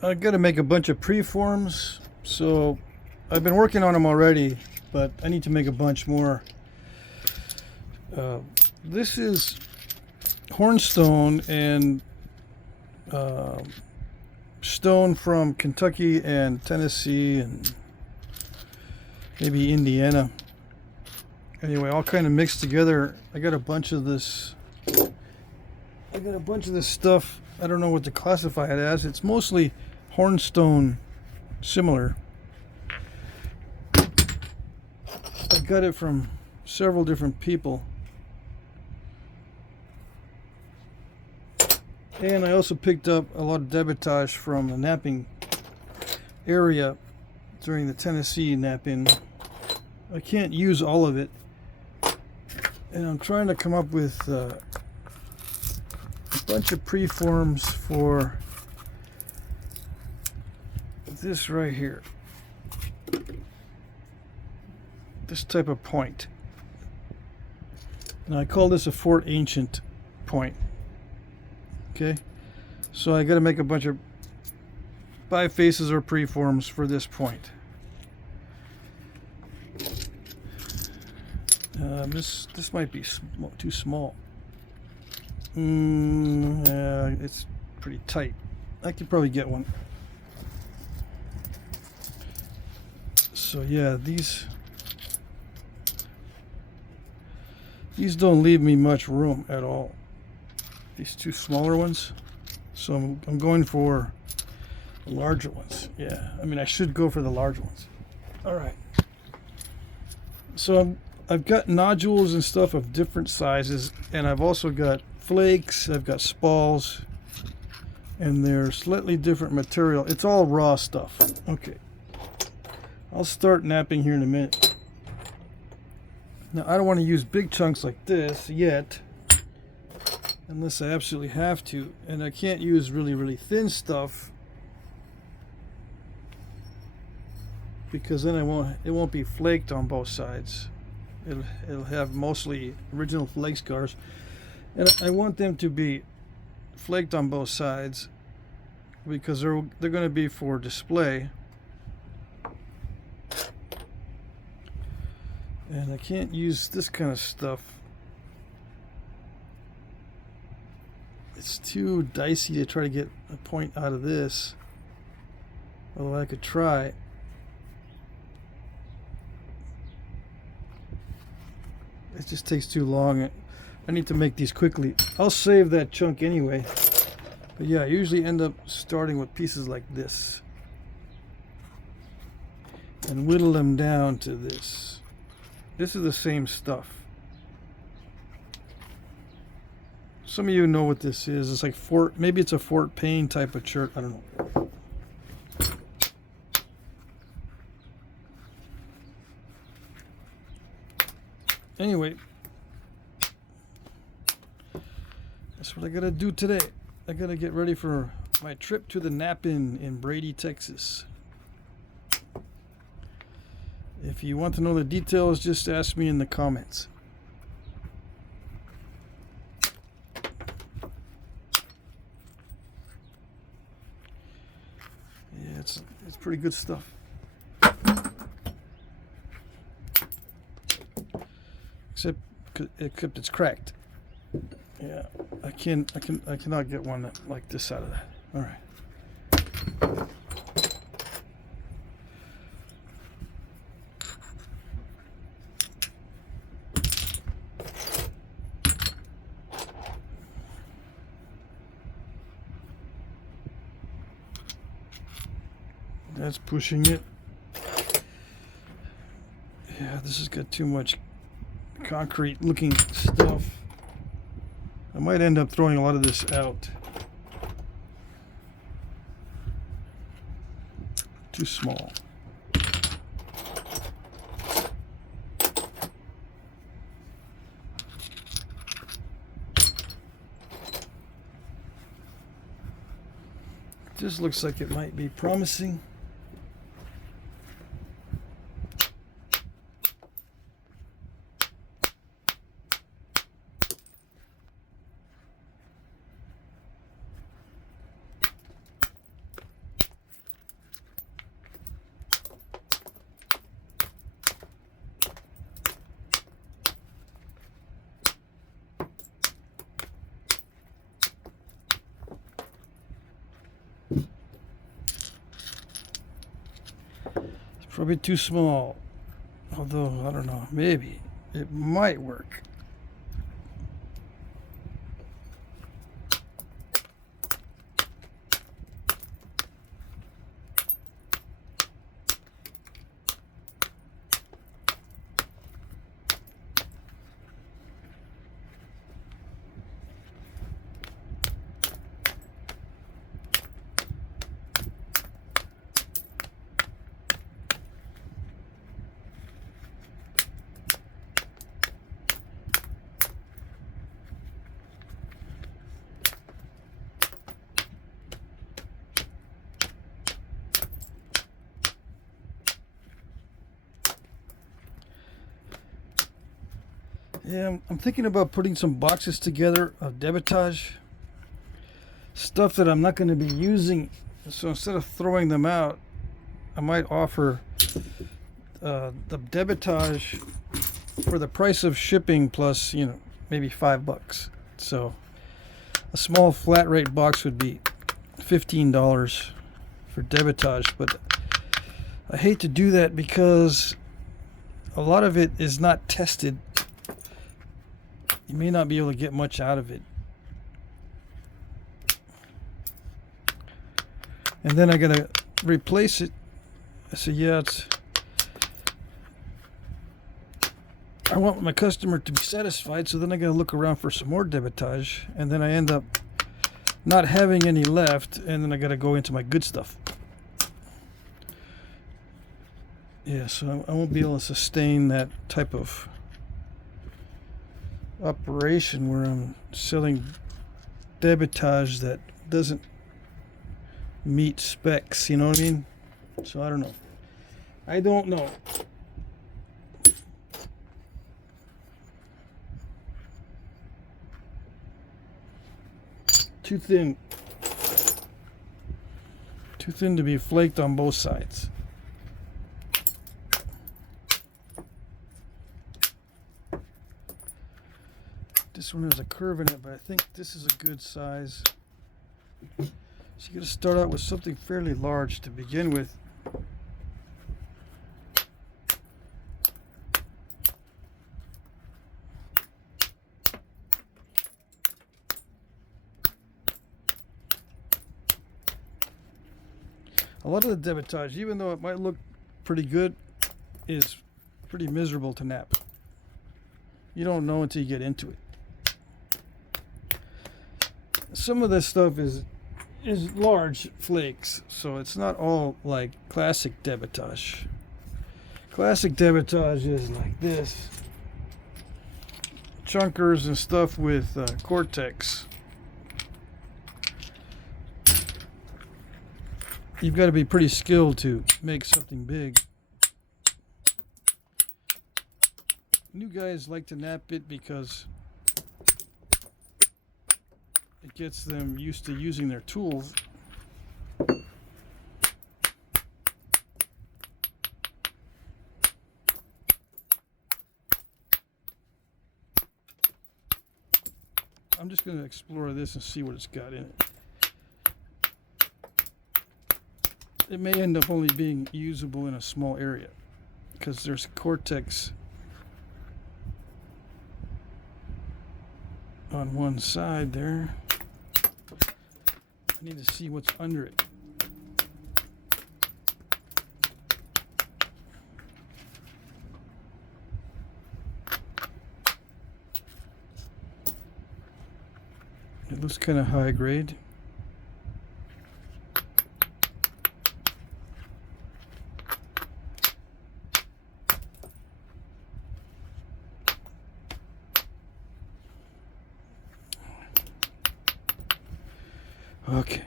I got to make a bunch of preforms, so I've been working on them already, but I need to make a bunch more. This is Hornstone and stone from Kentucky and Tennessee and maybe Indiana. Anyway, all kind of mixed together. I got a bunch of this. I got a bunch of this stuff. I don't know what to classify it as. It's mostly Hornstone similar. I got it from several different people. And I also picked up a lot of debitage from the knapping area during the Tennessee knapping. I can't use all of it. And I'm trying to come up with a bunch of preforms for this right here. This type of point. Now I call this a Fort Ancient point. Okay, so I got to make a bunch of bifaces or preforms for this point. This might be too small. Yeah, it's pretty tight. I could probably get one. So yeah, these don't leave me much room at all. These two smaller ones, so I'm going for the larger ones. Yeah, I mean I should go for the larger ones. All right. So I've got nodules and stuff of different sizes, and I've also got flakes. I've got spalls, and they're slightly different material. It's all raw stuff. Okay. I'll start knapping here in a minute. Now I don't want to use big chunks like this yet, unless I absolutely have to, and I can't use really thin stuff because then it won't be flaked on both sides. It'll have mostly original flake scars, and I want them to be flaked on both sides because they're going to be for display. And I can't use this kind of stuff. It's too dicey to try to get a point out of this, although I could try. It just takes too long. I need to make these quickly. I'll save that chunk anyway. But yeah, I usually end up starting with pieces like this and whittle them down to this. This is the same stuff. Some of you know what this is. It's like maybe it's a Fort Payne type of chert. I don't know. Anyway, that's what I gotta do today. I gotta get ready for my trip to the Knapping in Brady, Texas. If you want to know the details, just ask me in the comments. Yeah, it's pretty good stuff. Except it's cracked. Yeah, I cannot get one like this out of that. All right. That's pushing it. Yeah, this has got too much concrete looking stuff. I might end up throwing a lot of this out. Too small. This looks like it might be promising. Probably too small. Although, I don't know, maybe it might work. Yeah, I'm thinking about putting some boxes together of debitage. Stuff that I'm not going to be using. So instead of throwing them out, I might offer the debitage for the price of shipping plus, you know, maybe $5. So a small flat rate box would be $15 for debitage, but I hate to do that because a lot of it is not tested. You may not be able to get much out of it. And then I gotta replace it. I say, yeah, I want my customer to be satisfied, so then I gotta look around for some more debitage, and then I end up not having any left, and then I gotta go into my good stuff. Yeah, so I won't be able to sustain that type of operation where I'm selling debitage that doesn't meet specs, you know what I mean? So I don't know. I don't know. Too thin. Too thin to be flaked on both sides. This one has a curve in it, but I think this is a good size. So you got to start out with something fairly large to begin with. A lot of the debitage, even though it might look pretty good, is pretty miserable to nap. You don't know until you get into it. Some of this stuff is large flakes, so it's not all like classic debitage. Classic debitage is like this. Chunkers and stuff with cortex. You've got to be pretty skilled to make something big. New guys like to nap it because it gets them used to using their tools. I'm just going to explore this and see what it's got in it. It may end up only being usable in a small area because there's cortex on one side there. I need to see what's under it. It looks kind of high grade. Okay.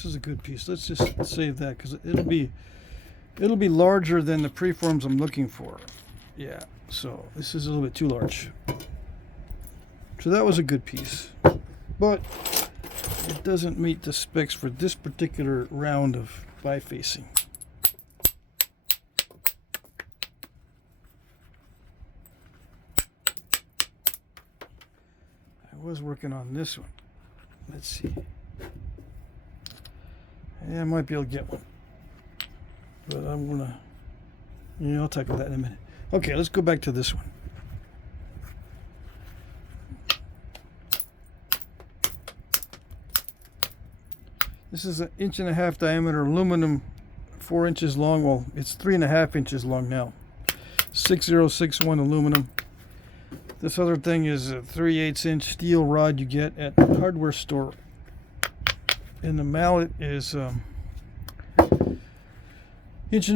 This is a good piece. Let's just save that because it'll be larger than the preforms I'm looking for. Yeah, so this is a little bit too large. So that was a good piece, but it doesn't meet the specs for this particular round of bifacing. I was working on this one. Let's see. Yeah, I might be able to get one. But I'm gonna, I'll tackle that in a minute. Okay, let's go back to this one. This is an 1.5 inch diameter aluminum, 4 inches long. Well, it's 3.5 inches long now. 6061 aluminum. This other thing is a 3/8 inch steel rod you get at the hardware store. And the mallet is 1.25 inch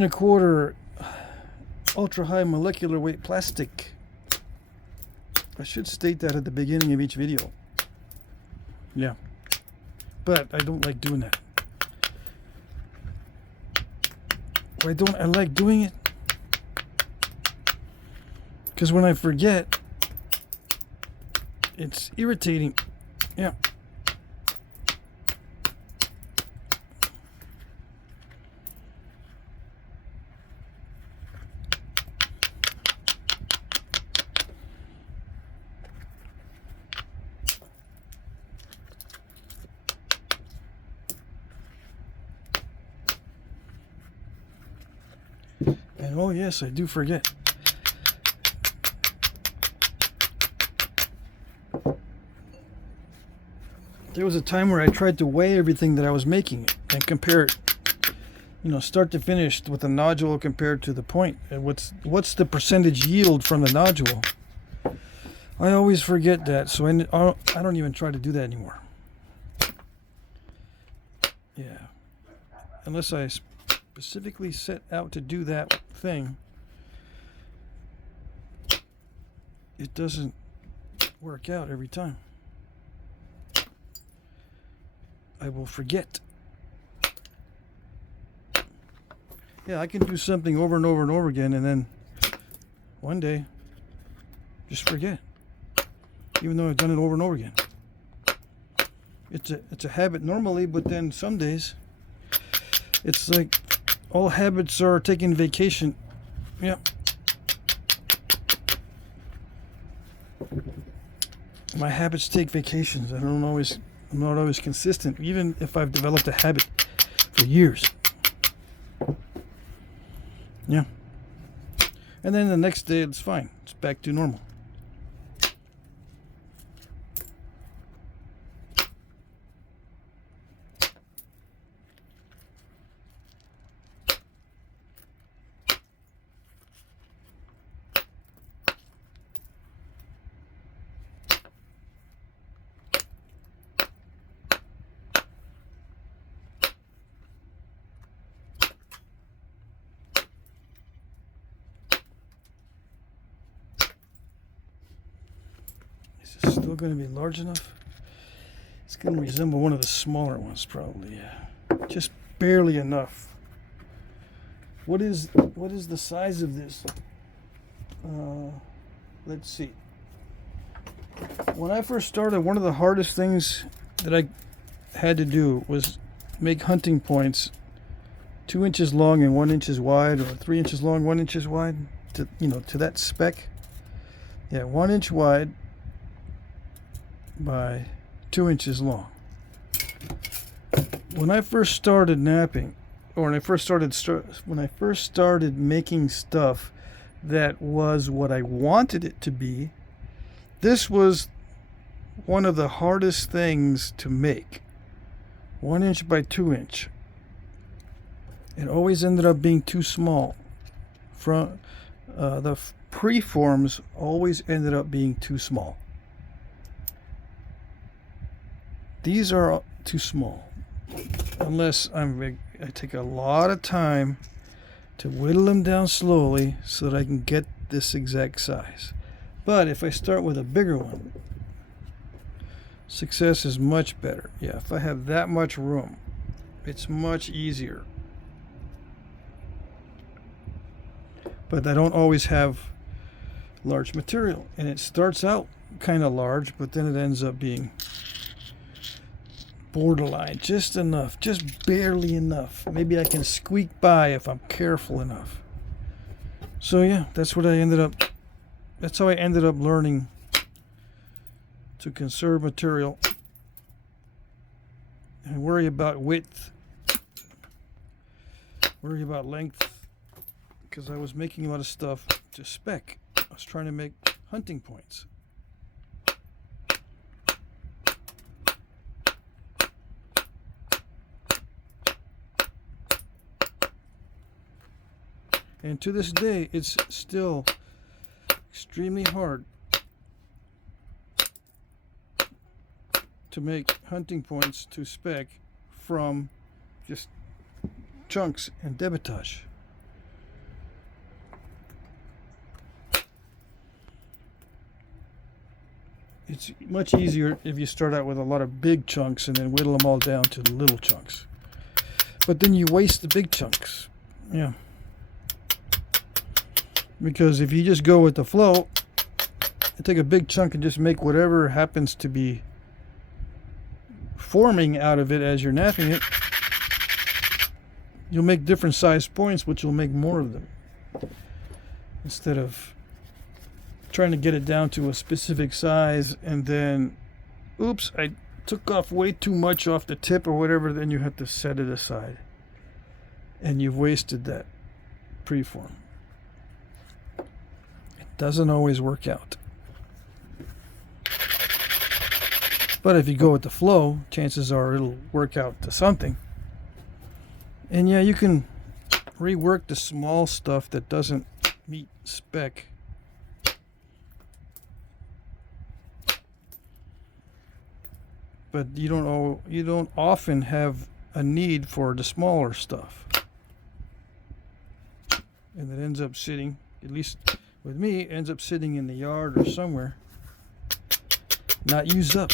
ultra high molecular weight plastic. I should state that at the beginning of each video. Yeah. But I don't like doing that. Why don't I like doing it? Because when I forget, it's irritating. Yeah. And oh yes, I do forget. There was a time where I tried to weigh everything that I was making and compare it, start to finish with the nodule compared to the point. And what's the percentage yield from the nodule? I always forget that, so I don't even try to do that anymore. Yeah, unless I specifically set out to do that thing, it doesn't work out every time. I will forget. Yeah, I can do something over and over and over again, and then one day just forget, even though I've done it over and over again. It's a habit normally, but then some days it's like all habits are taking vacation. Yeah. My habits take vacations. I'm not always consistent, even if I've developed a habit for years. Yeah. And then the next day it's fine. It's back to normal. Is it still going to be large enough? It's going to resemble one of the smaller ones, probably. Yeah, just barely enough. What is the size of this? Let's see. When I first started, one of the hardest things that I had to do was make hunting points 2 inches long and 1 inch wide, or 3 inches long, 1 inch wide, to that spec. Yeah, 1 inch wide by 2 inches long. When I first started knapping, or when I first started making stuff that was what I wanted it to be, this was one of the hardest things to make. 1 inch by 2 inch. It always ended up being too small. From the preforms always ended up being too small. These are too small, unless I take a lot of time to whittle them down slowly so that I can get this exact size. But if I start with a bigger one, success is much better. Yeah, if I have that much room, It's much easier. But I don't always have large material, and it starts out kind of large, but then it ends up being borderline, just enough, just barely enough. Maybe I can squeak by if I'm careful enough. So yeah, that's how I ended up learning to conserve material and worry about width, worry about length, because I was making a lot of stuff to spec. I was trying to make hunting points. And to this day, it's still extremely hard to make hunting points to spec from just chunks and debitage. It's much easier if you start out with a lot of big chunks and then whittle them all down to the little chunks. But then you waste the big chunks. Yeah. Because if you just go with the flow, you take a big chunk and just make whatever happens to be forming out of it as you're napping it. You'll make different size points, but you'll make more of them. Instead of trying to get it down to a specific size and then, oops, I took off way too much off the tip or whatever, then you have to set it aside. And you've wasted that preform. Doesn't always work out. But if you go with the flow, chances are it'll work out to something. And yeah, you can rework the small stuff that doesn't meet spec. But you don't often have a need for the smaller stuff. And it ends up sitting, at least with me, it ends up sitting in the yard or somewhere, not used up.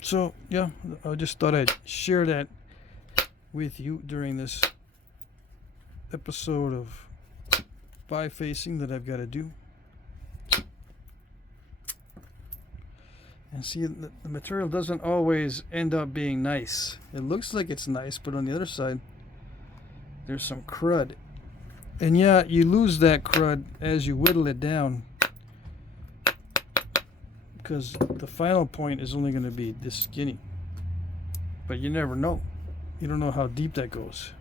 So yeah, I just thought I'd share that with you during this episode of bifacing that I've got to do. And see, the material doesn't always end up being nice. It looks like it's nice, but on the other side, there's some crud. And yeah, you lose that crud as you whittle it down, because the final point is only going to be this skinny. But you never know. You don't know how deep that goes.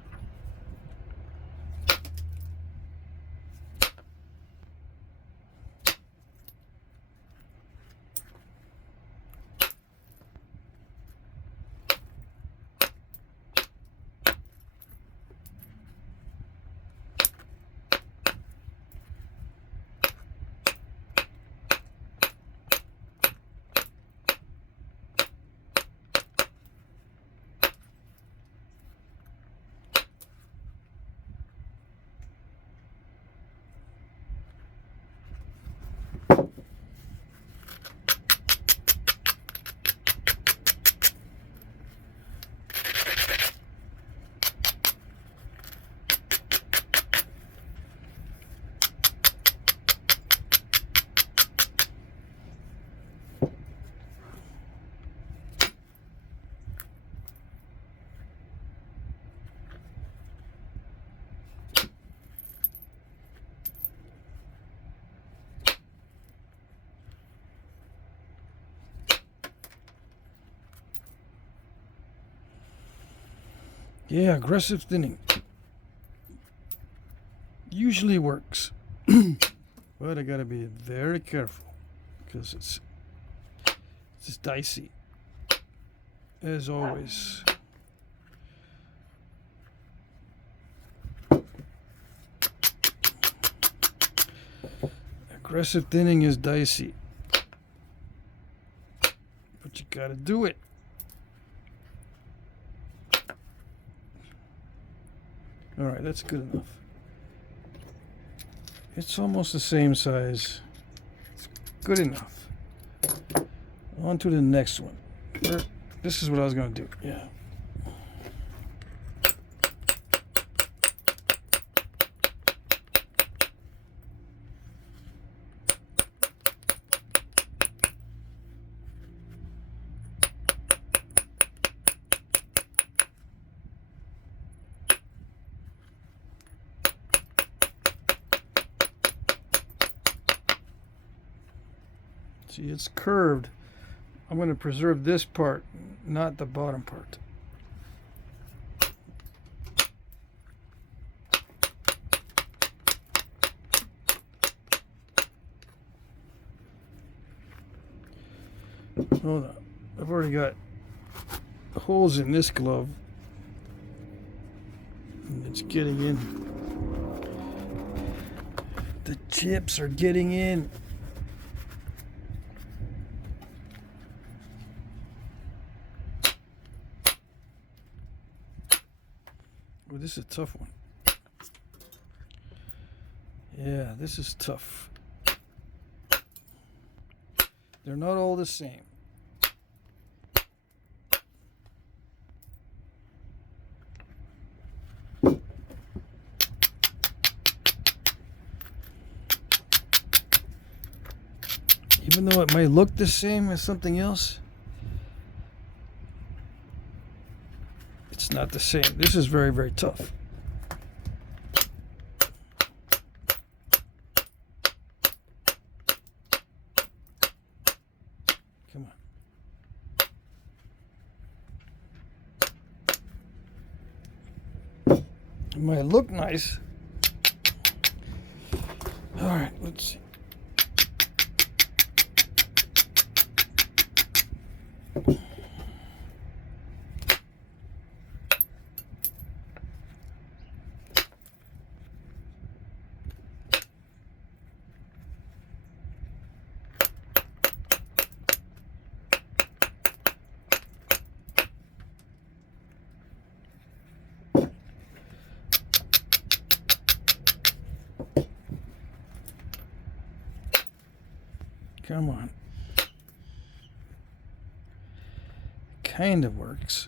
Yeah, aggressive thinning usually works. But I gotta be very careful because it's just dicey, as always. Aggressive thinning is dicey, but you gotta do it. All right, that's good enough. It's almost the same size. It's good enough. On to the next one. This is what I was going to do. Yeah. See, it's curved. I'm going to preserve this part, not the bottom part. Hold on. I've already got holes in this glove. And it's getting in. The chips are getting in. Oh, this is a tough one. Yeah, this is tough. They're not all the same. Even though it might look the same as something else, it's not the same. This is very, very tough. Come on. It might look nice. All right, let's see. Come on. Kind of works.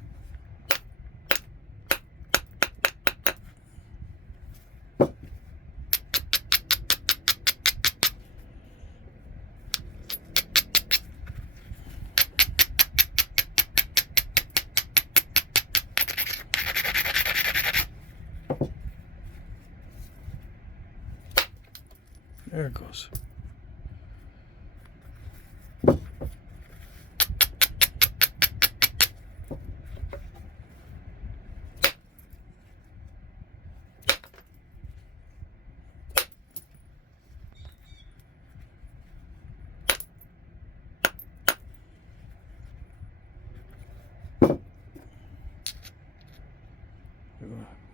There it goes.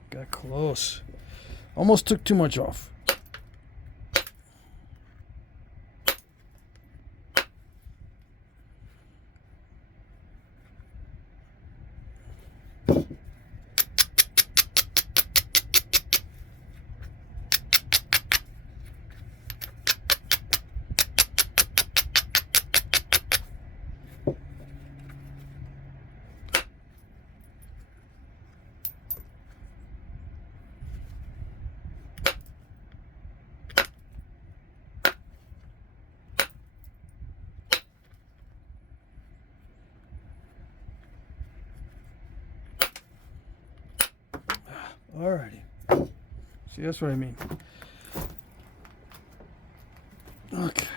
Got close. Almost took too much off. Alrighty. See, that's what I mean. Okay.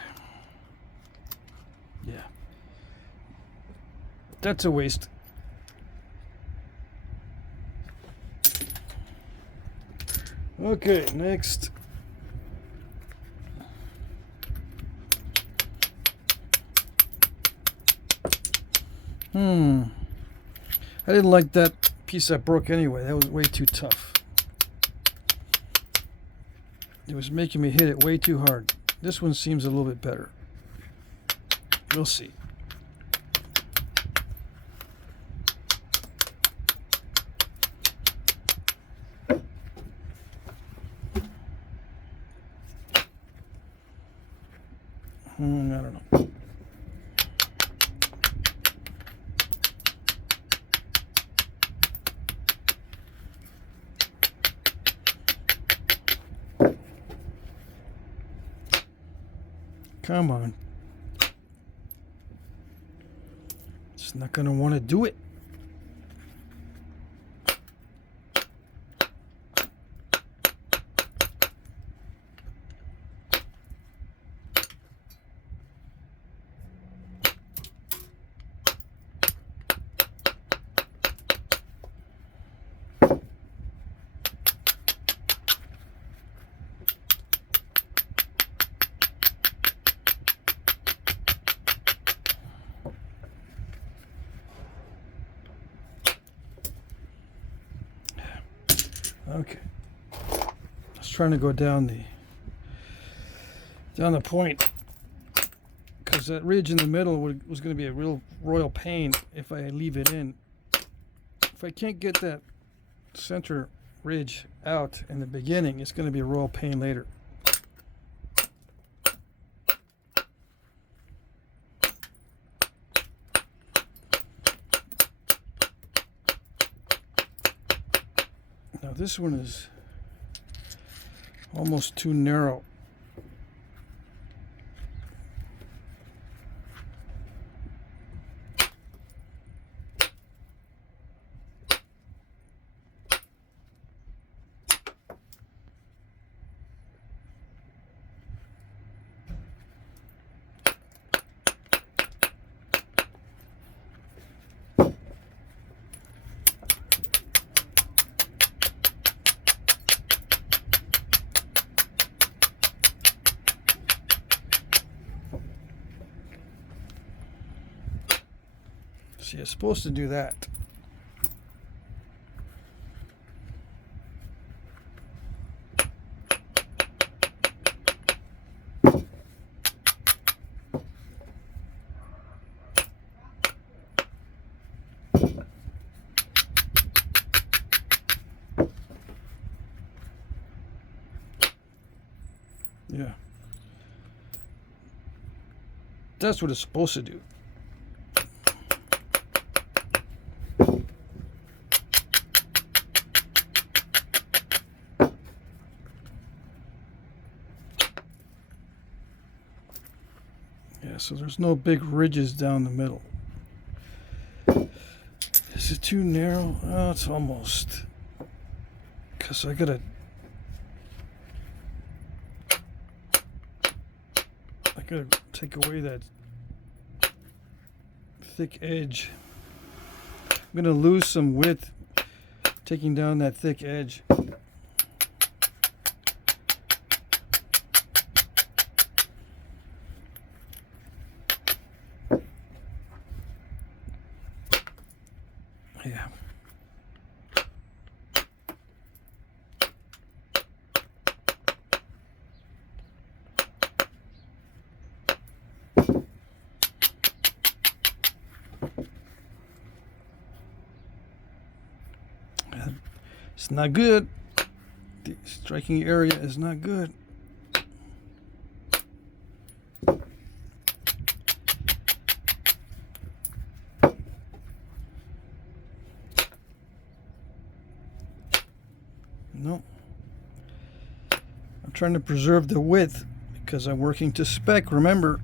Yeah. That's a waste. Okay, next. I didn't like that piece that broke anyway. That was way too tough. It was making me hit it way too hard. This one seems a little bit better. We'll see. I don't know. Come on. It's not going to want to do it. Okay, I was trying to go down the point because that ridge in the middle was going to be a real royal pain if I leave it in. If I can't get that center ridge out in the beginning, it's going to be a royal pain later. Now this one is almost too narrow. See, it's supposed to do that. Yeah. That's what it's supposed to do. Yeah, so there's no big ridges down the middle. Is it too narrow? Oh, it's almost. Because I gotta take away that thick edge. I'm gonna lose some width taking down that thick edge. Yeah. It's not good. The striking area is not good. No. I'm trying to preserve the width because I'm working to spec, remember.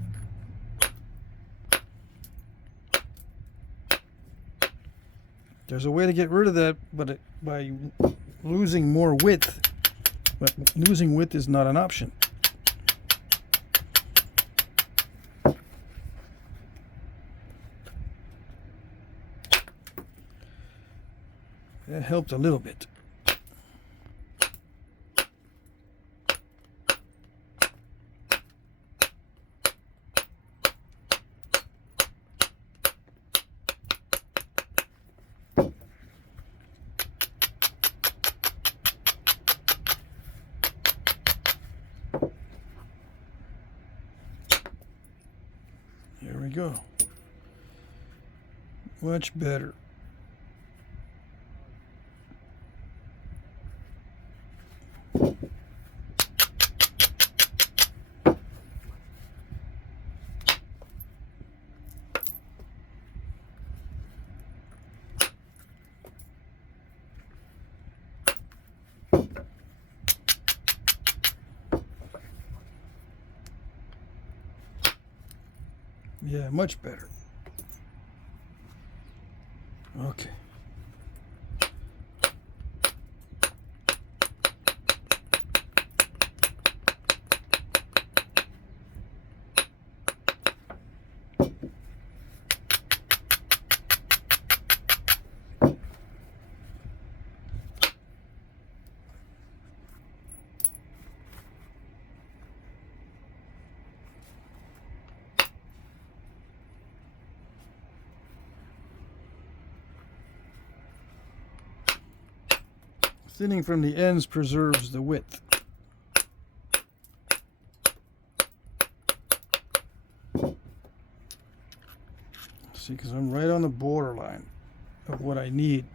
There's a way to get rid of that, but by losing more width. But losing width is not an option. That helped a little bit. There we go. Much better. Yeah, much better. Okay. Thinning from the ends preserves the width. See, because I'm right on the borderline of what I need.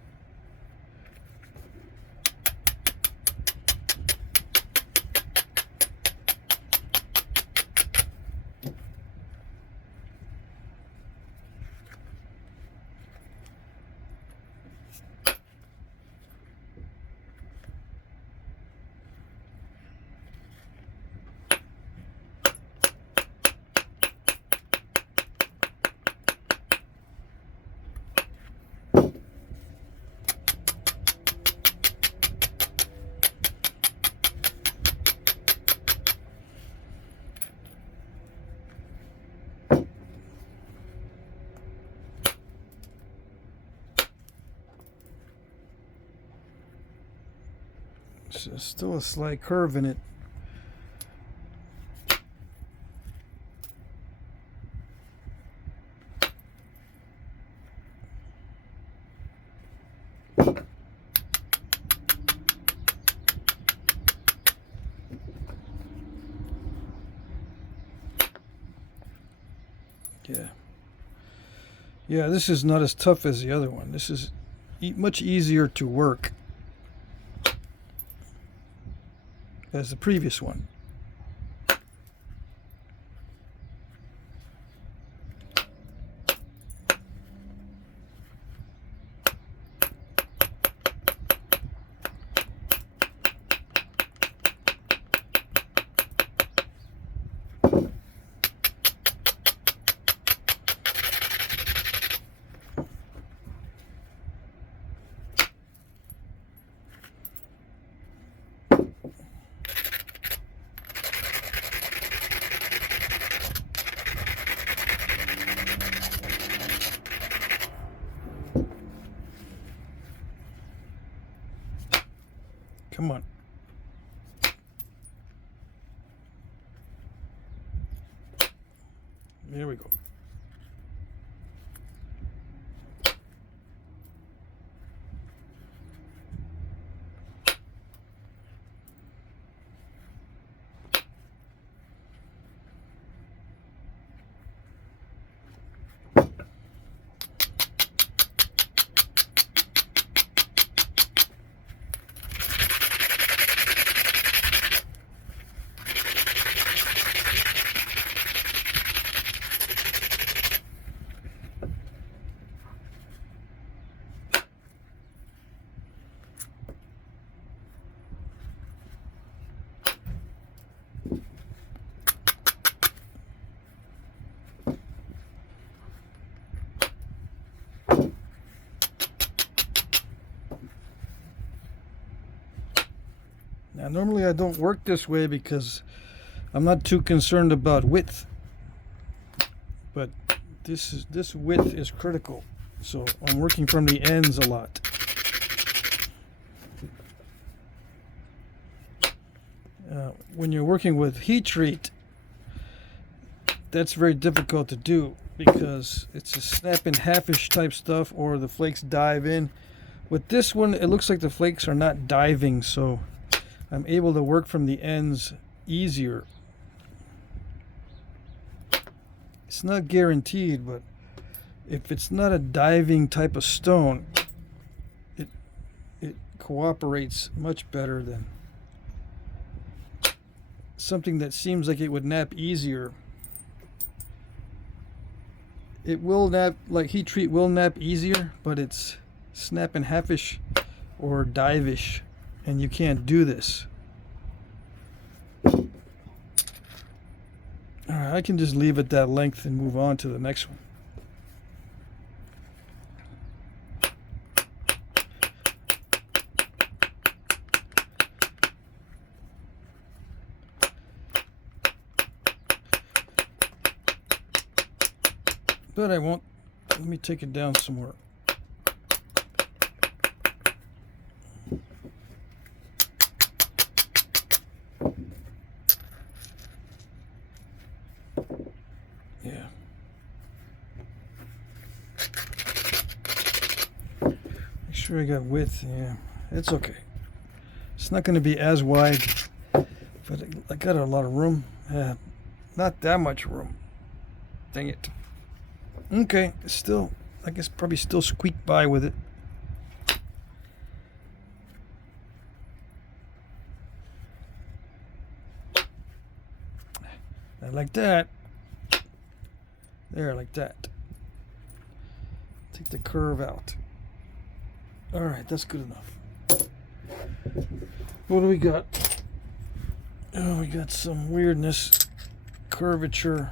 There's still a slight curve in it. Yeah, this is not as tough as the other one. This is much easier to work as the previous one. Come on. There we go. Now, normally I don't work this way because I'm not too concerned about width, but this width is critical, so I'm working from the ends a lot. When you're working with heat treat, that's very difficult to do because it's a snap in half-ish type stuff, or the flakes dive in. With this one, it looks like the flakes are not diving, so I'm able to work from the ends easier. It's not guaranteed, but if it's not a diving type of stone, it cooperates much better than something that seems like it would nap easier. It will nap, like heat treat will nap easier, but it's snap and half-ish or dive-ish, and you can't do this. Alright, I can just leave it that length and move on to the next one. But I won't. Let me take it down some more. Yeah. Make sure I got width. Yeah, it's okay. It's not going to be as wide, but I got a lot of room. Not that much room. Dang it. Okay, still, I guess probably still squeak by with it. Not like that. There, like that. Take the curve out. Alright, that's good enough. What do we got? Oh, we got some weirdness. Curvature.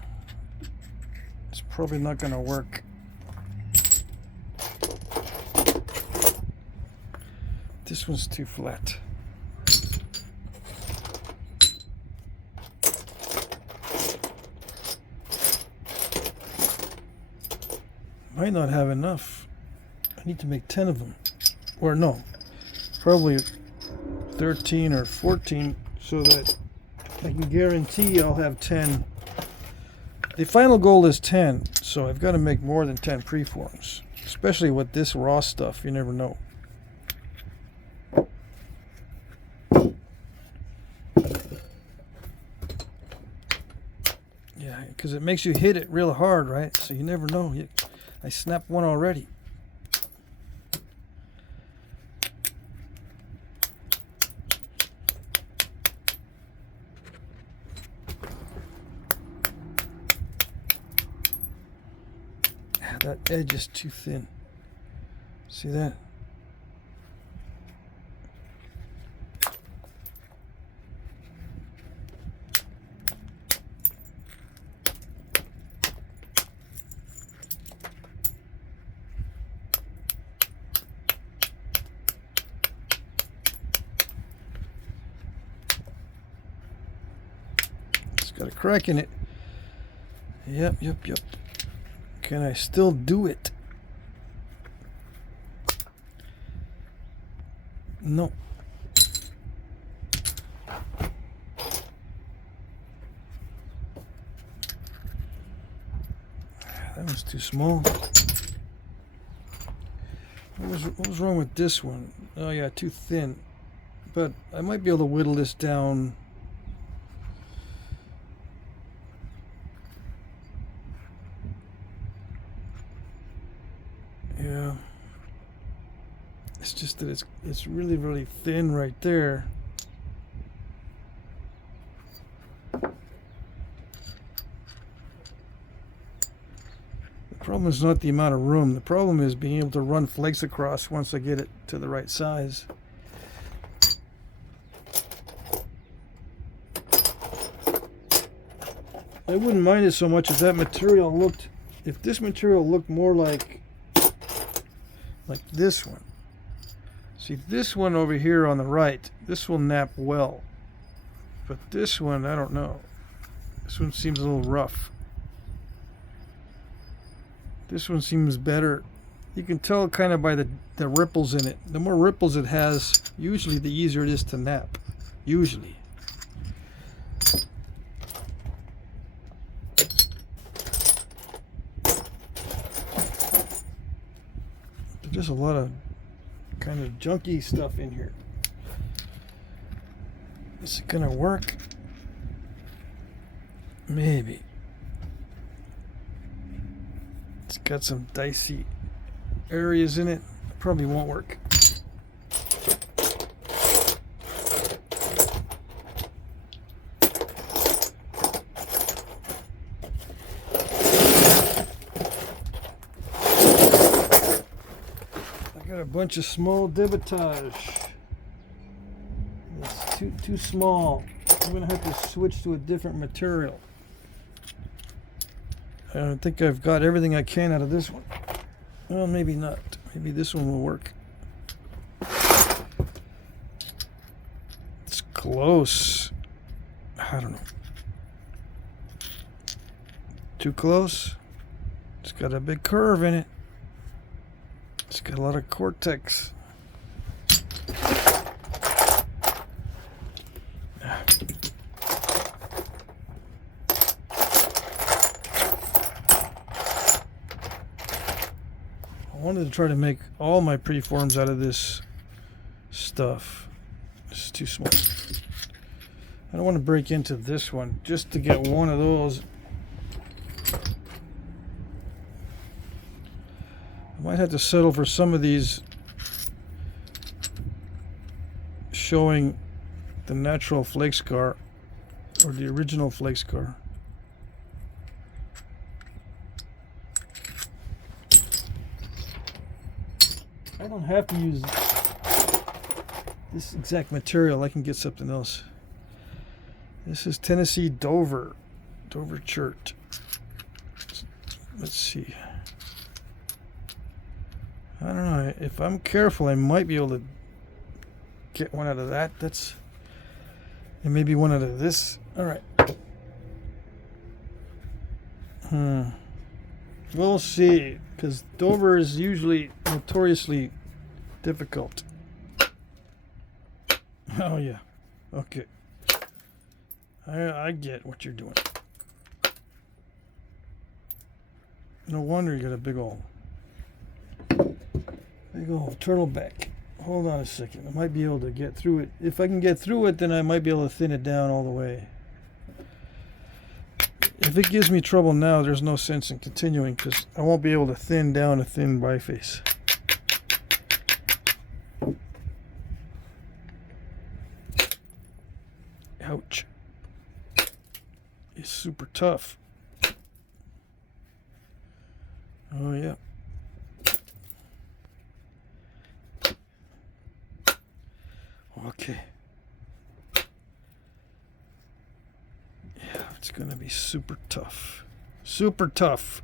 It's probably not going to work. This one's too flat. Might not have enough. I need to make 10 of them. Or no, probably 13 or 14 so that I can guarantee I'll have 10. The final goal is 10, so I've got to make more than 10 preforms. Especially with this raw stuff, you never know. Yeah, because it makes you hit it real hard, right? So you never know. I snapped one already. That edge is too thin. See that? It's got a crack in it. Yep. Can I still do it? No. That was too small. What was wrong with this one? Oh yeah, too thin. But I might be able to whittle this down. Yeah, it's just that it's really, really thin right there. The problem is not the amount of room. The problem is being able to run flakes across once I get it to the right size. I wouldn't mind it so much if that material looked, if this material looked more like this one. See, this one over here on the right, this will nap well. But this one, I don't know. This one seems a little rough. This one seems better. You can tell kind of by the ripples in it. The more ripples it has, usually the easier it is to nap. Usually. There's a lot of kind of junky stuff in here. Is it gonna work? Maybe. It's got some dicey areas in it. Probably won't work. Got a bunch of small debitage. It's too small. I'm gonna have to switch to a different material. I think I've got everything I can out of this one. Well, maybe not. Maybe this one will work. It's close. I don't know. Too close. It's got a big curve in it. It's got a lot of cortex. I wanted to try to make all my preforms out of this stuff. It's too small. I don't want to break into this one just to get one of those. I might have to settle for some of these showing the natural flake scar or the original flake scar. I don't have to use this exact material. I can get something else. This is Tennessee Dover Chert. Let's see. I don't know. If I'm careful, I might be able to get one out of that. And maybe one out of this. All right. We'll see, because Dover is usually notoriously difficult. Oh yeah. Okay. I get what you're doing. No wonder you got a big old turtleback. Hold on a second. I might be able to get through it. If I can get through it, then I might be able to thin it down all the way. If it gives me trouble now, there's no sense in continuing, because I won't be able to thin down a thin biface. Ouch. It's super tough. Oh yeah. Okay. Yeah, it's gonna be super tough. Super tough.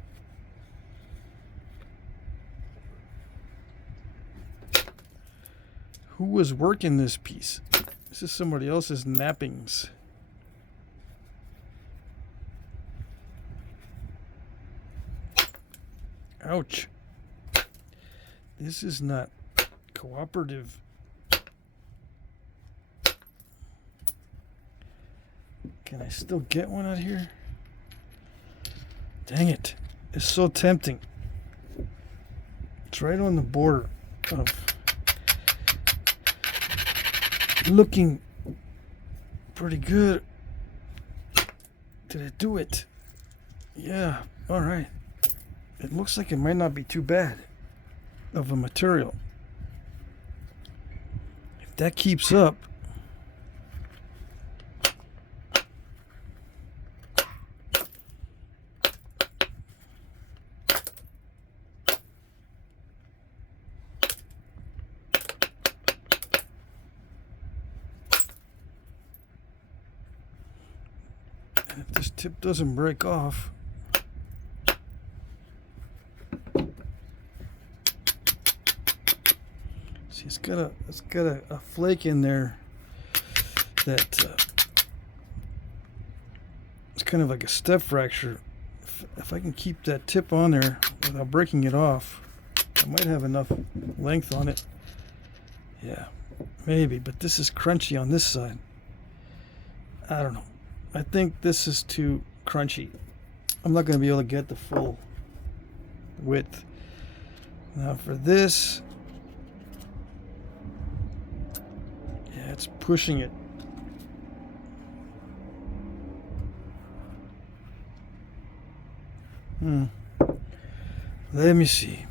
Who was working this piece? This is somebody else's knappings. Ouch. This is not cooperative. Can I still get one out here? Dang it. It's so tempting. It's right on the border of looking pretty good. Did I do it? Yeah, all right. It looks like it might not be too bad of a material. If that keeps up, and if this tip doesn't break off, it's got a flake in there that it's kind of like a step fracture. If I can keep that tip on there without breaking it off, I might have enough length on it. Yeah, maybe, but this is crunchy on this side. I don't know. I think this is too crunchy. I'm not going to be able to get the full width. Now for this, yeah, it's pushing it. Let me see.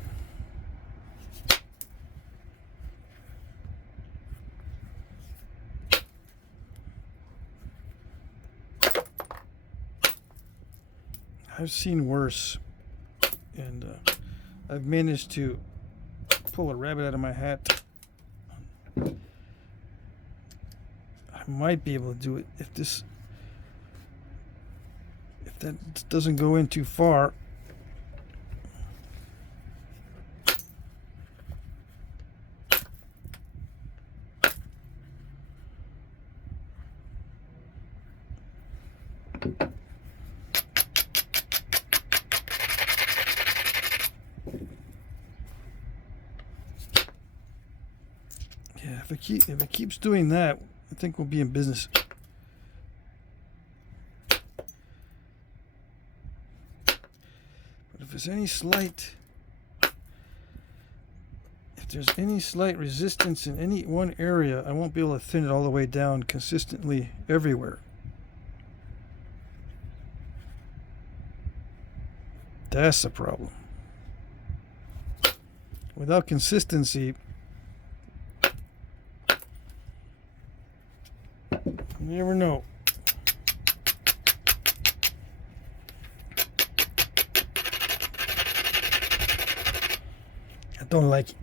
I've seen worse, and I've managed to pull a rabbit out of my hat. I might be able to do it if that doesn't go in too far. Yeah, if it keeps doing that, I think we'll be in business. But if there's any slight resistance in any one area, I won't be able to thin it all the way down consistently everywhere. That's the problem. Without consistency, you never know. I don't like it.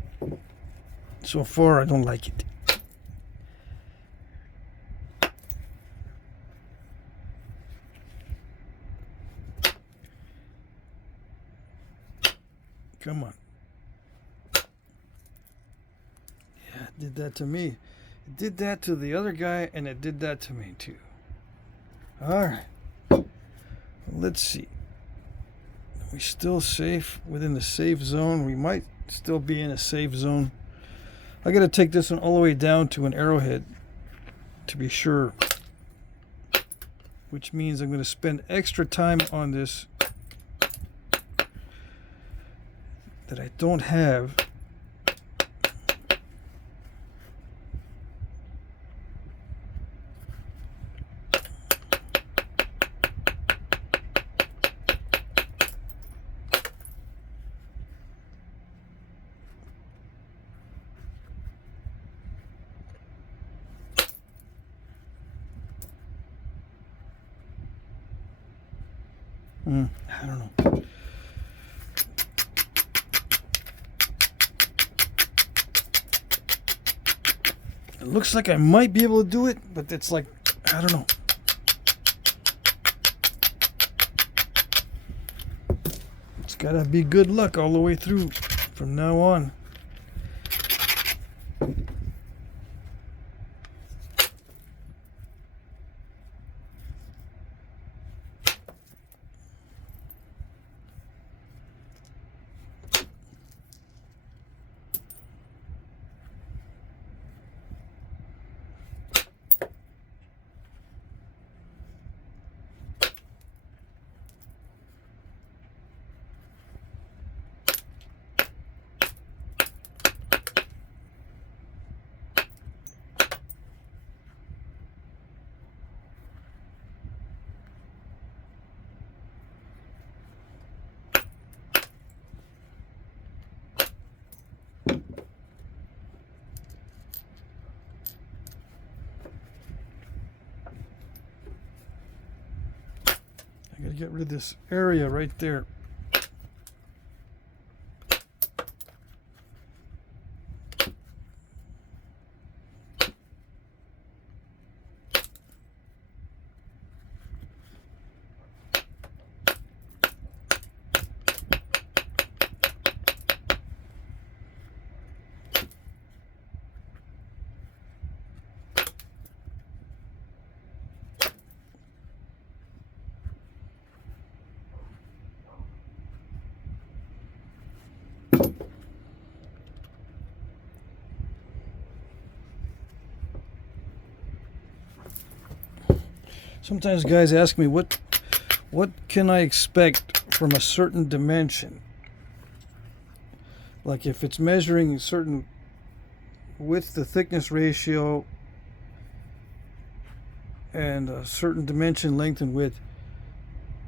So far, I don't like it. Come on. Yeah, it did that to me. It did that to the other guy, and it did that to me too. Alright. Let's see. Are we still safe within the safe zone? We might still be in a safe zone. I gotta take this one all the way down to an arrowhead to be sure. Which means I'm gonna spend extra time on this that I don't have. I don't know. It looks like I might be able to do it, but it's like, I don't know. It's gotta be good luck all the way through from now on. I gotta get rid of this area right there. Sometimes guys ask me what can I expect from a certain dimension? Like if it's measuring a certain width to thickness ratio and a certain dimension, length and width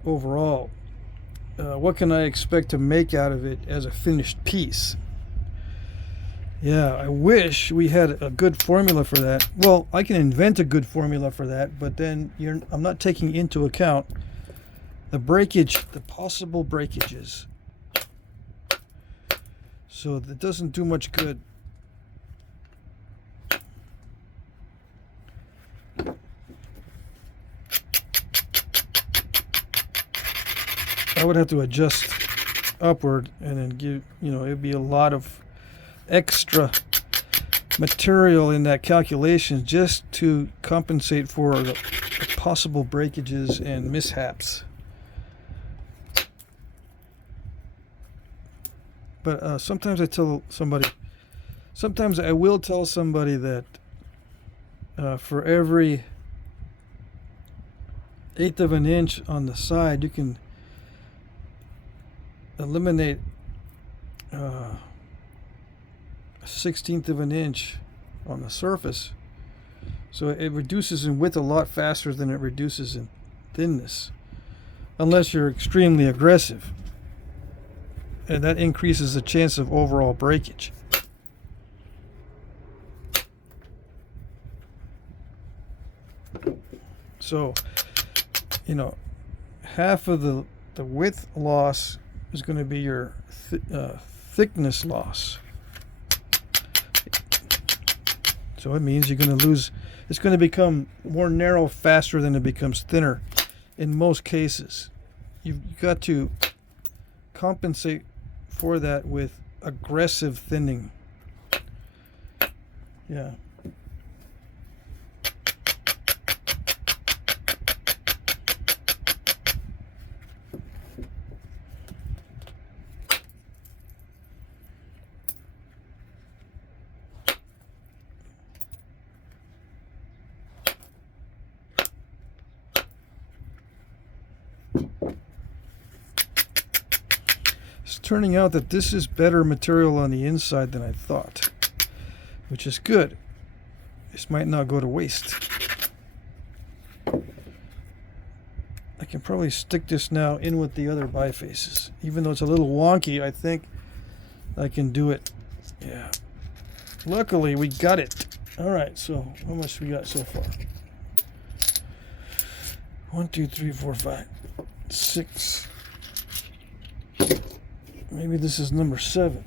overall, what can I expect to make out of it as a finished piece? Yeah, I wish we had a good formula for that. Well, I can invent a good formula for that, but then I'm not taking into account the breakage, the possible breakages. So that doesn't do much good. I would have to adjust upward and then give, it'd be a lot of extra material in that calculation just to compensate for the possible breakages and mishaps. But sometimes I tell somebody, sometimes I will tell somebody that for every 1/8 of an inch on the side, you can eliminate 1/16 of an inch on the surface. So it reduces in width a lot faster than it reduces in thinness, unless you're extremely aggressive. And that increases the chance of overall breakage. So, you know, half of the width loss is going to be your thickness loss. So it means you're going to lose, it's going to become more narrow faster than it becomes thinner in most cases. You've got to compensate for that with aggressive thinning. Yeah. Turning out that this is better material on the inside than I thought, which is good. This might not go to waste. I can probably stick this now in with the other bifaces. Even though it's a little wonky, I think I can do it. Yeah. Luckily, we got it. All right, so how much we got so far? 1, 2, 3, 4, 5, 6. Maybe this is number 7.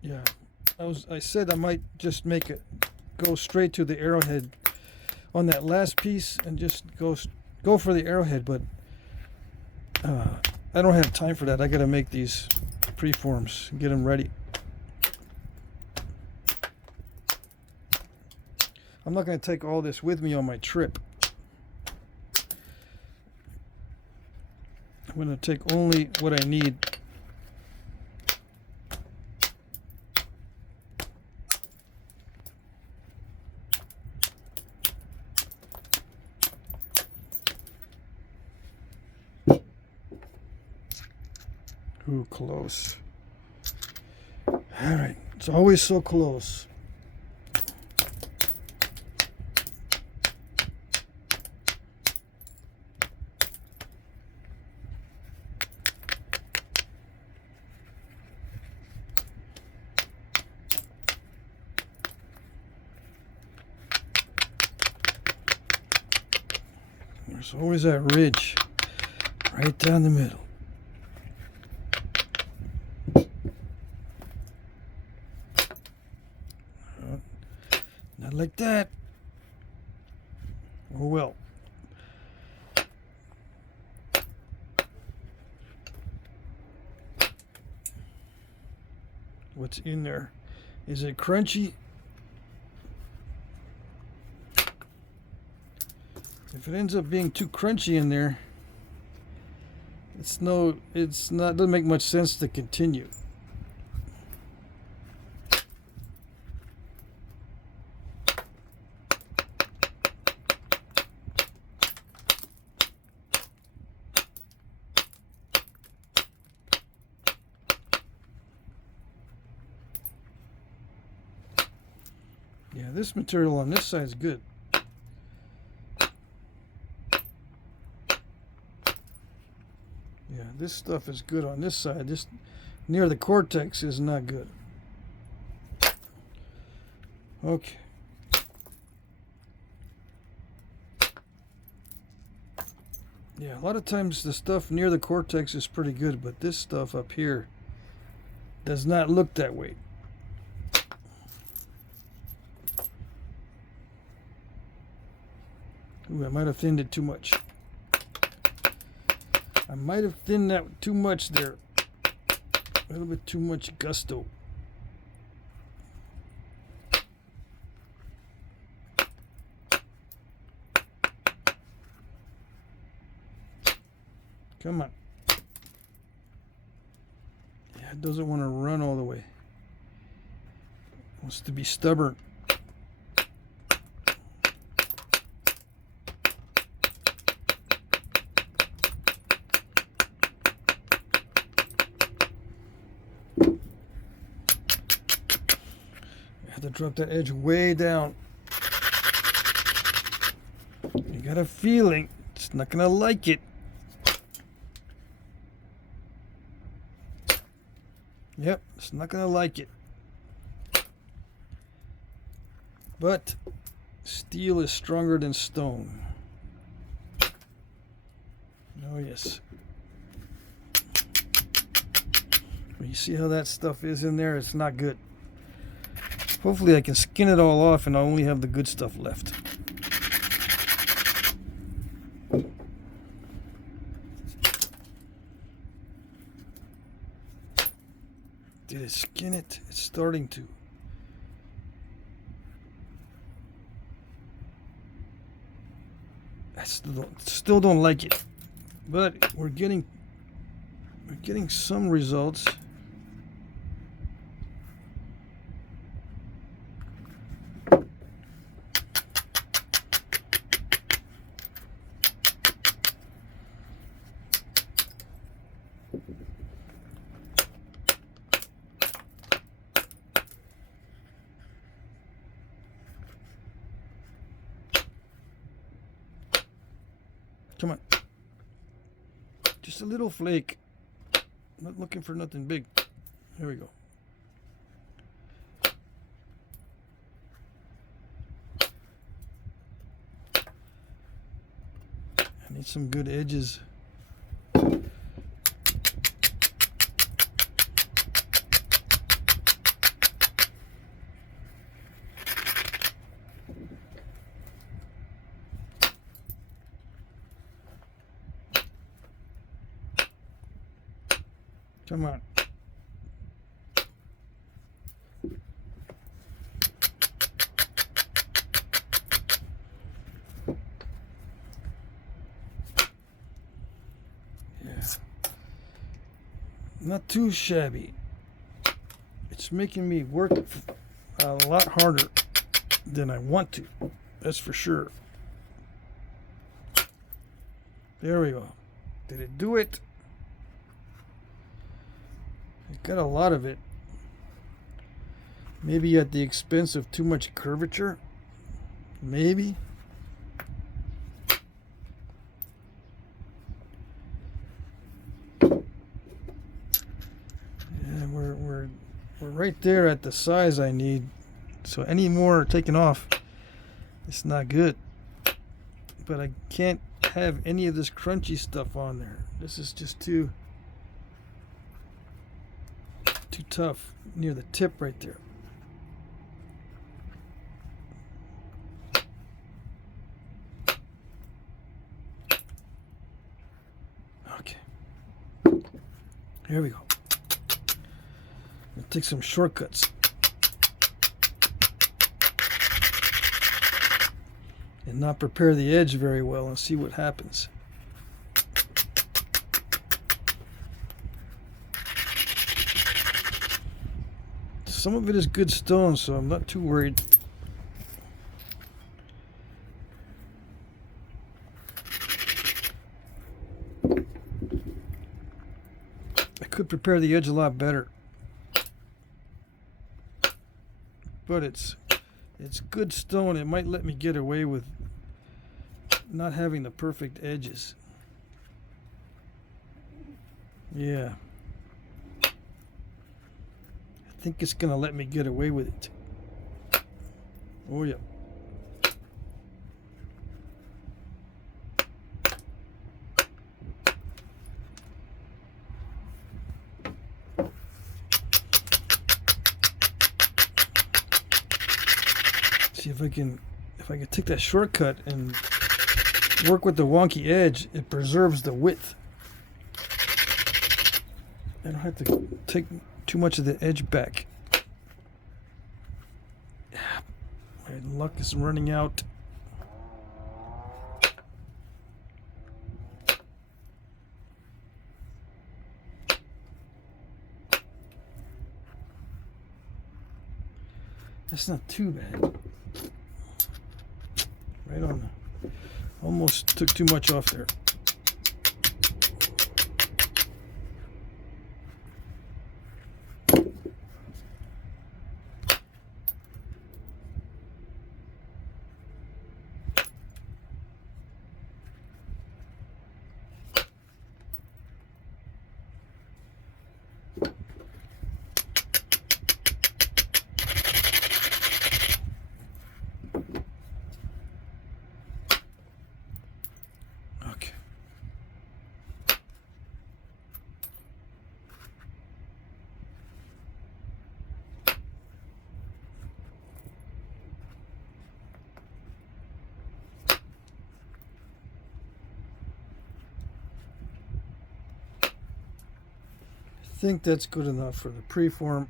Yeah, I said I might just make it go straight to the arrowhead on that last piece and just go for the arrowhead, but I don't have time for that. I got to make these preforms and get them ready. I'm not going to take all this with me on my trip. I'm going to take only what I need. Ooh, close. All right, it's always so close. There's always that ridge right down the middle. Not like that. Oh well. What's in there? Is it crunchy? If it ends up being too crunchy in there, doesn't make much sense to continue. Yeah, this material on this side is good. Yeah, this stuff is good on this side. This near the cortex is not good. Okay. Yeah, a lot of times the stuff near the cortex is pretty good, but this stuff up here does not look that way. Ooh, I might have thinned it too much. I might have thinned that too much there. A little bit too much gusto. Come on. Yeah, it doesn't want to run all the way. It wants to be stubborn. I have to drop that edge way down. You got a feeling it's not gonna like it. Yep, it's not gonna like it. But steel is stronger than stone. Oh yes. When you see how that stuff is in there, it's not good. Hopefully I can skin it all off and I'll only have the good stuff left. Did it skin it? It's starting to. I still don't like it, but we're getting some results. Come on. Just a little flake. Not looking for nothing big. Here we go. I need some good edges. Come on. Yeah. Not too shabby. It's making me work a lot harder than I want to. That's for sure. There we go. Did it do it? Got a lot of it. Maybe at the expense of too much curvature. Maybe. Yeah, we're right there at the size I need. So any more taken off, it's not good. But I can't have any of this crunchy stuff on there. This is just too tough near the tip right there. Okay. Here we go. I'll take some shortcuts. And not prepare the edge very well and see what happens. Some of it is good stone, so I'm not too worried. I could prepare the edge a lot better. But it's good stone. It might let me get away with not having the perfect edges. Yeah. I think it's gonna let me get away with it. Oh yeah. See if I can take that shortcut and work with the wonky edge, it preserves the width. I don't have to take too much of the edge back. My luck is running out. That's not too bad. Right on. Almost took too much off there. I think that's good enough for the preform.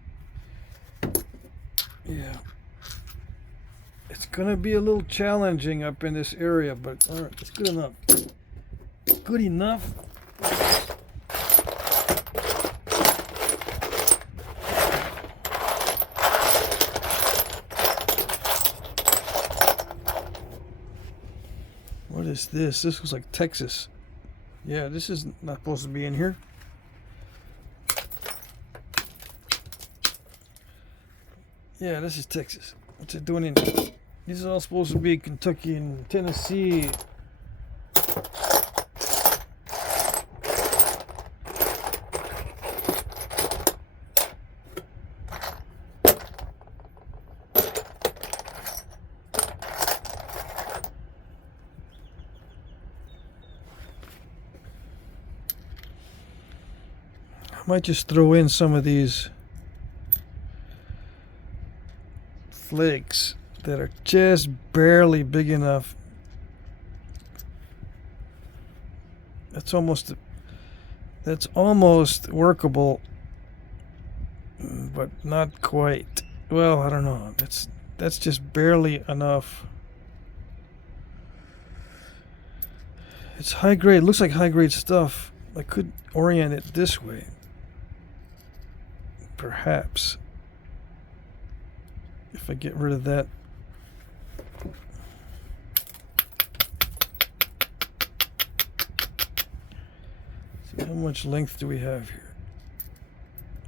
Yeah. It's gonna be a little challenging up in this area, but all right, it's good enough. Good enough. What is this? This looks like Texas. Yeah, this is not supposed to be in here. Yeah, this is Texas. What's it doing in here? These are all supposed to be Kentucky and Tennessee. I might just throw in some of these flakes that are just barely big enough. That's almost workable, but not quite. Well, I don't know. That's just barely enough. It's high grade. It looks like high grade stuff. I could orient it this way, perhaps. If I get rid of that. See, how much length do we have here?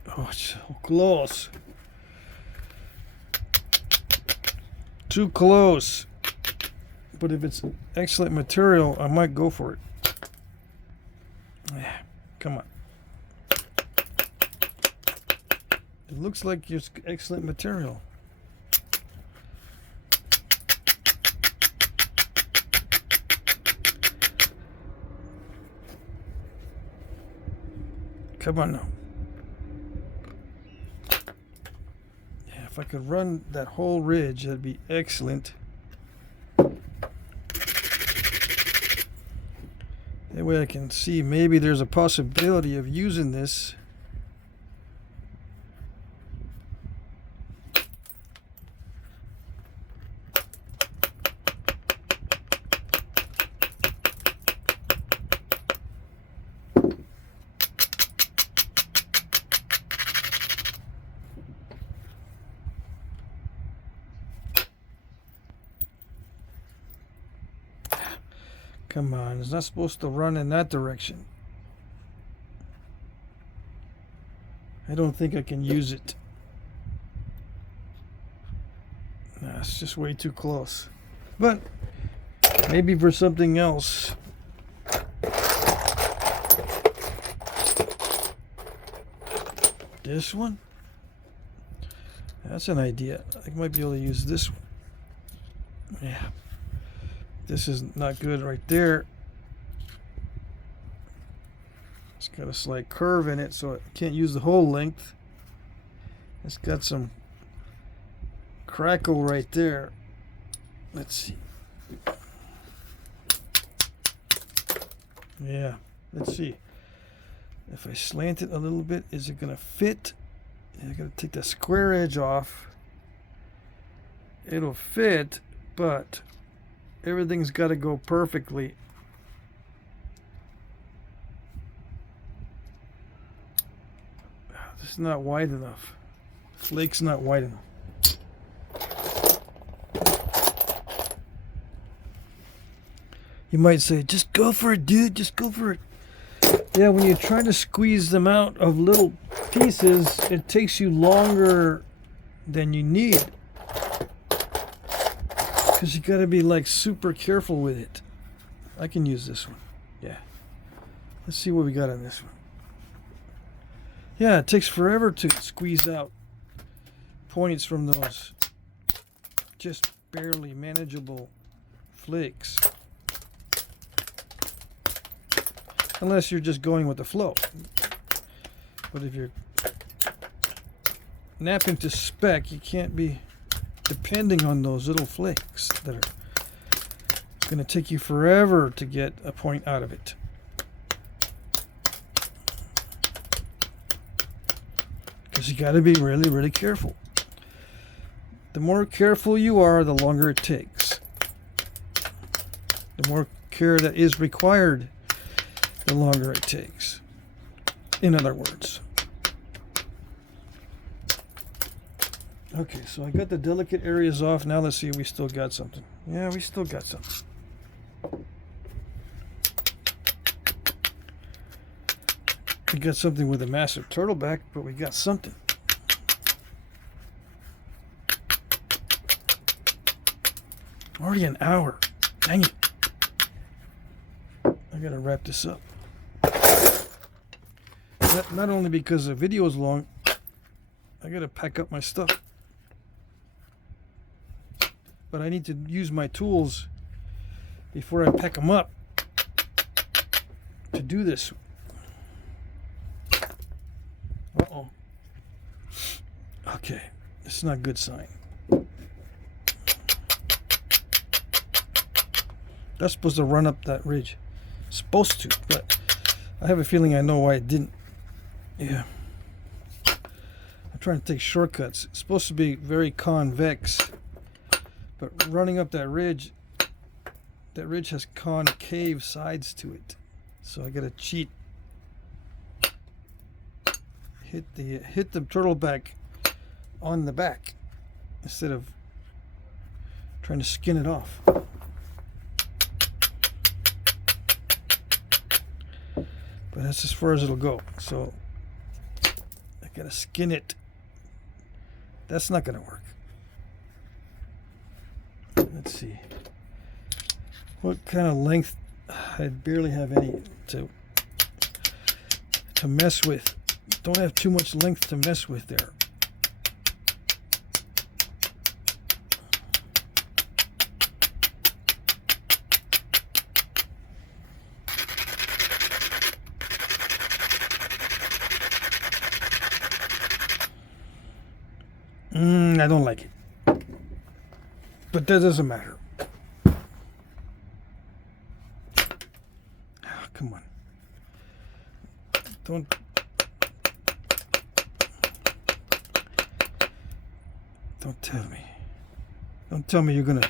Oh, it's so close. Too close. But if it's excellent material, I might go for it. Yeah, come on. It looks like it's excellent material. Come on now. Yeah, if I could run that whole ridge, that'd be excellent. That way I can see maybe there's a possibility of using this. Come on, it's not supposed to run in that direction. I don't think I can use it. Nah, it's just way too close. But maybe for something else. This one? That's an idea. I might be able to use this one. Yeah. This is not good right there. It's got a slight curve in it, so I can't use the whole length. It's got some crackle right there. Let's see. Yeah, let's see. If I slant it a little bit, is it gonna fit? I gotta take the square edge off. It'll fit, but everything's got to go perfectly. This is not wide enough. Flake's not wide enough. You might say, just go for it, dude, just go for it. Yeah, when you're trying to squeeze them out of little pieces, it takes you longer than you need. Because you got to be like super careful with it. I can use this one. Yeah. Let's see what we got on this one. Yeah, it takes forever to squeeze out points from those just barely manageable flakes. Unless you're just going with the flow. But if you're knapping to spec, you can't be depending on those little flakes that are going to take you forever to get a point out of it. Because you got to be really, really careful. The more careful you are, the longer it takes. The more care that is required, the longer it takes. In other words. Okay, so I got the delicate areas off. Now let's see if we still got something. Yeah, we still got something. We got something with a massive turtleback, but we got something. Already an hour. Dang it. I gotta wrap this up. Not only because the video is long, I gotta pack up my stuff. But I need to use my tools before I pack them up to do this. Uh-oh. Okay, this is not a good sign. That's supposed to run up that ridge. Supposed to, but I have a feeling I know why it didn't. Yeah. I'm trying to take shortcuts. It's supposed to be very convex, but running up that ridge has concave sides to it. So I gotta cheat. Hit the turtleback on the back instead of trying to skin it off. But that's as far as it'll go. So I gotta skin it. That's not gonna work. Let's see. What kind of length? I barely have any to mess with. Don't have too much length to mess with there. I don't like it. But that doesn't matter. Oh, come on. Don't tell me. Don't tell me you're going to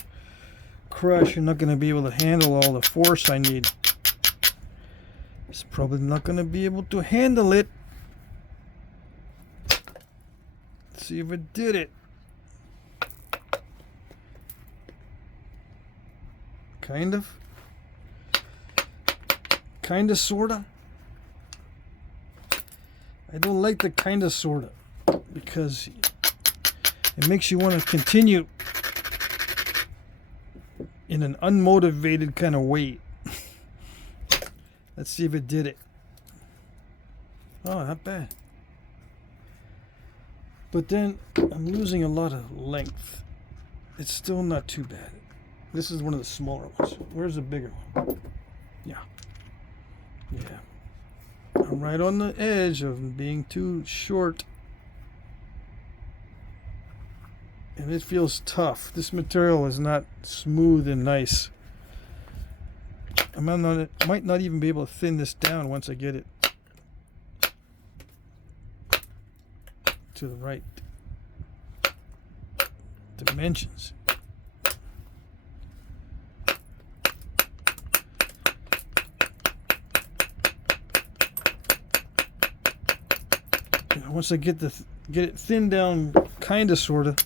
crush. You're not going to be able to handle all the force I need. It's probably not going to be able to handle it. Let's see if it did it. Kind of. Kinda, sorta. I don't like the kinda, sorta, because it makes you want to continue in an unmotivated kind of way. Let's see if it did it. Oh, not bad. But then I'm losing a lot of length. It's still not too bad. This is one of the smaller ones. Where's the bigger one? Yeah. Yeah. I'm right on the edge of being too short. And it feels tough. This material is not smooth and nice. I might not even be able to thin this down once I get it to the right dimensions. Once I get it thinned down, kind of, sort of,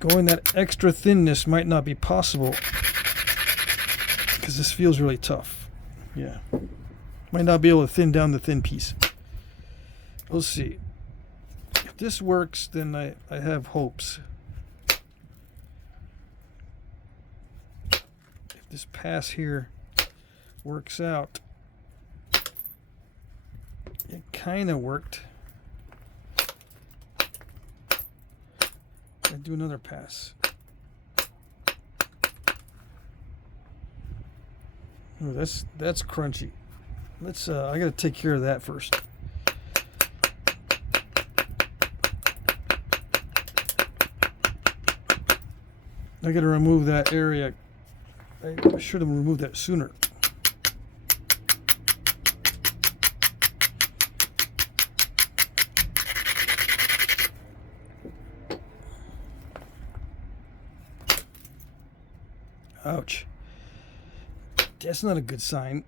going that extra thinness might not be possible because this feels really tough. Yeah. Might not be able to thin down the thin piece. We'll see. If this works, then I have hopes. If this pass here works out, it kind of worked. I do another pass. Oh, that's crunchy. Let's I gotta take care of that first. I gotta remove that area. I should have removed that sooner. Ouch. That's not a good sign.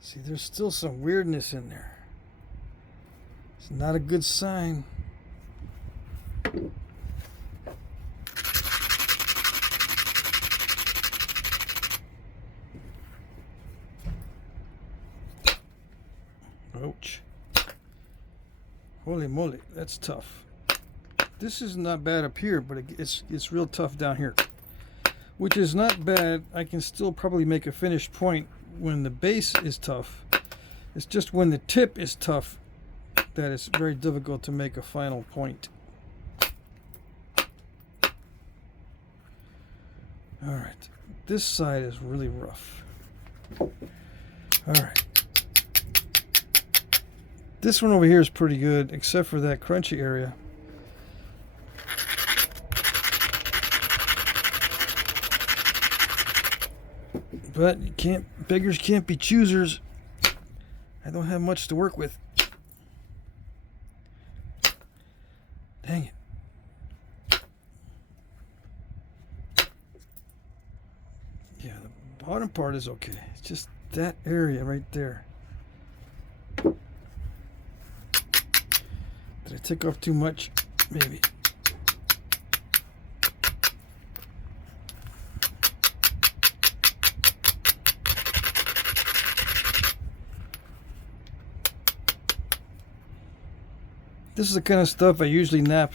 See, there's still some weirdness in there. It's not a good sign. Ouch. Holy moly, that's tough. This is not bad up here, but it's real tough down here. Which is not bad. I can still probably make a finished point when the base is tough. It's just when the tip is tough that it's very difficult to make a final point. Alright, this side is really rough. Alright. This one over here is pretty good, except for that crunchy area. But you can't, beggars can't be choosers. I don't have much to work with. Dang it. Yeah, the bottom part is okay. It's just that area right there. Did I take off too much? Maybe. This is the kind of stuff I usually nap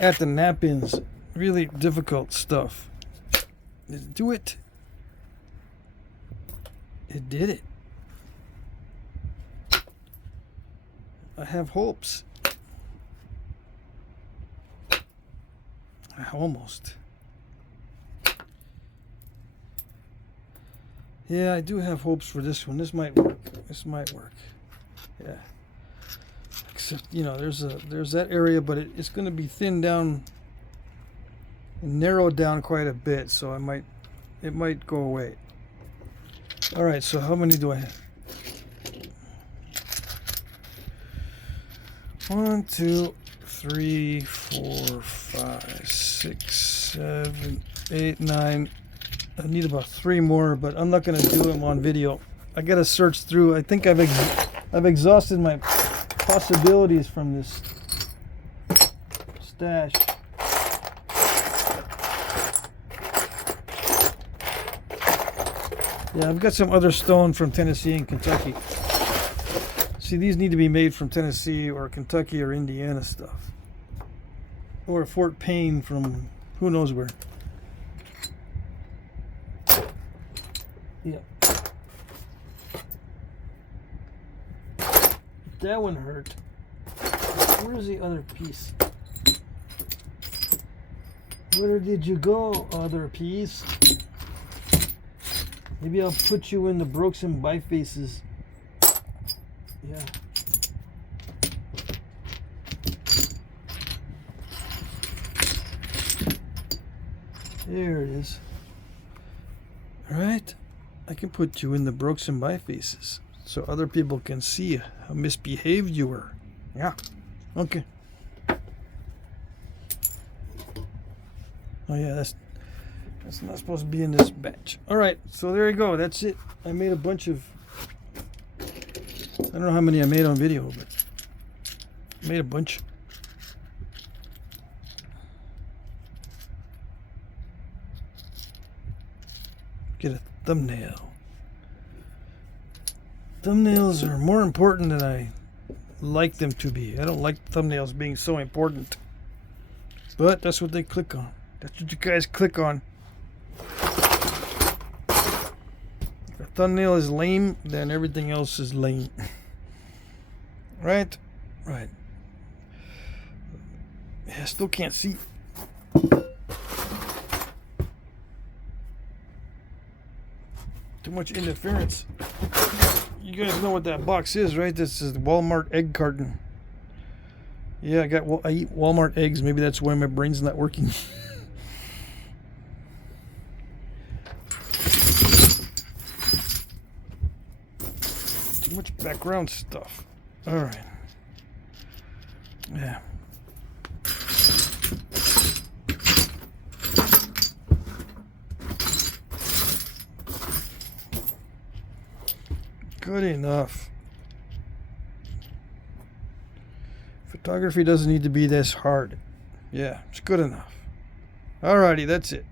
at the nap-ins. Really difficult stuff. Did it do it? It did it. I have hopes. Almost. Yeah, I do have hopes for this one. This might work. This might work. Yeah. Except, you know, there's that area, but it's going to be thinned down and narrowed down quite a bit, so it might go away. All right, so how many do I have? 1, 2, 3, 4, 5, 6, 7, 8, 9. I need about 3 more, but I'm not going to do them on video. I got to search through. I think I've exhausted my possibilities from this stash. Yeah, I've got some other stone from Tennessee and Kentucky. See, these need to be made from Tennessee or Kentucky or Indiana stuff. Or Fort Payne from who knows where. Yeah. That one hurt. Where's the other piece? Where did you go, other piece? Maybe I'll put you in the broken bifaces. Yeah. There it is. Alright. I can put you in the broken bifaces so other people can see how misbehaved you were. Yeah. Okay. Oh yeah, that's not supposed to be in this batch. Alright, so there you go. That's it. I made a bunch of don't know how many I made on video, but I made a bunch. Get a thumbnail. Thumbnails are more important than I like them to be. I don't like thumbnails being so important. But that's what they click on. That's what you guys click on. If a thumbnail is lame, then everything else is lame. Right? Right. Yeah, I still can't see. Too much interference. You guys know what that box is, right? This is the Walmart egg carton. Yeah, I eat Walmart eggs. Maybe that's why my brain's not working. Too much background stuff. All right. Yeah. Good enough. Photography doesn't need to be this hard. Yeah, it's good enough. Alrighty, that's it.